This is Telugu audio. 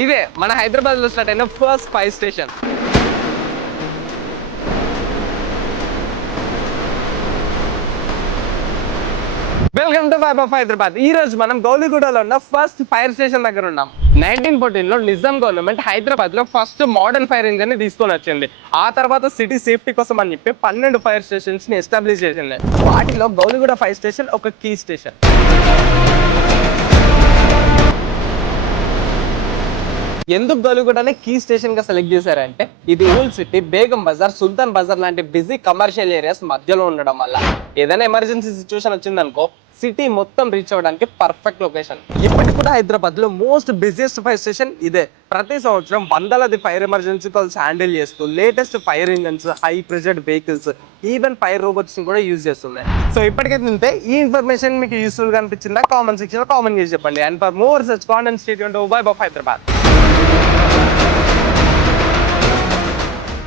ఇదే మన హైదరాబాద్ లో స్టార్ట్ అయిన first fire station. Welcome to vibe of Hyderabad. ఈ రోజు మనం గౌలిగూడలో ఉన్న ఫస్ట్ ఫైర్ స్టేషన్ దగ్గర ఉన్నాం. 1914 లో నిజాం గవర్నమెంట్ హైదరాబాద్ లో ఫస్ట్ మోడర్న్ ఫైర్ ఇంజిన్ ని తీసుకొని వచ్చింది. ఆ తర్వాత సిటీ సేఫ్టీ కోసం అని చెప్పి 12 ఫైర్ స్టేషన్స్ ని ఎస్టాబ్లిష్ చేసింది. వాటిలో గౌలిగూడ ఫైర్ స్టేషన్ ఒక కీ స్టేషన్. ఎందుకు గౌలిగూడనే కీ స్టేషన్ గా సెలెక్ట్ చేశారంటే ఇది ఓల్డ్ సిటీ, బేగం బజార్, సుల్తాన్ బజార్ లాంటి బిజీ కమర్షియల్ ఏరియాస్ మధ్యలో ఉండడం వల్ల ఏదైనా ఎమర్జెన్సీ సిచ్యువేషన్ వచ్చిందనుకో సిటీ మొత్తం రీచ్ అవ్వడానికి పర్ఫెక్ట్ లొకేషన్. ఇప్పటికి కూడా హైదరాబాద్ లో మోస్ట్ బిజియెస్ట్ ఫైర్ స్టేషన్ ఇదే. ప్రతి సంవత్సరం వందలది ఫైర్ ఎమర్జెన్సీ కాల్స్ హ్యాండిల్ చేస్తూ latest fire engines, high pressure vehicles, even fire robots కూడా యూజ్ చేస్తున్నాయి. సో ఇప్పటికైతే తింటే ఈ ఇన్ఫర్మేషన్ మీకు యూస్ఫుల్ గా అనిపించిందా కామెంట్ సెక్షన్ లో కామెంట్ చేసి చెప్పండి. And for more such content stay tuned to vibe of Hyderabad.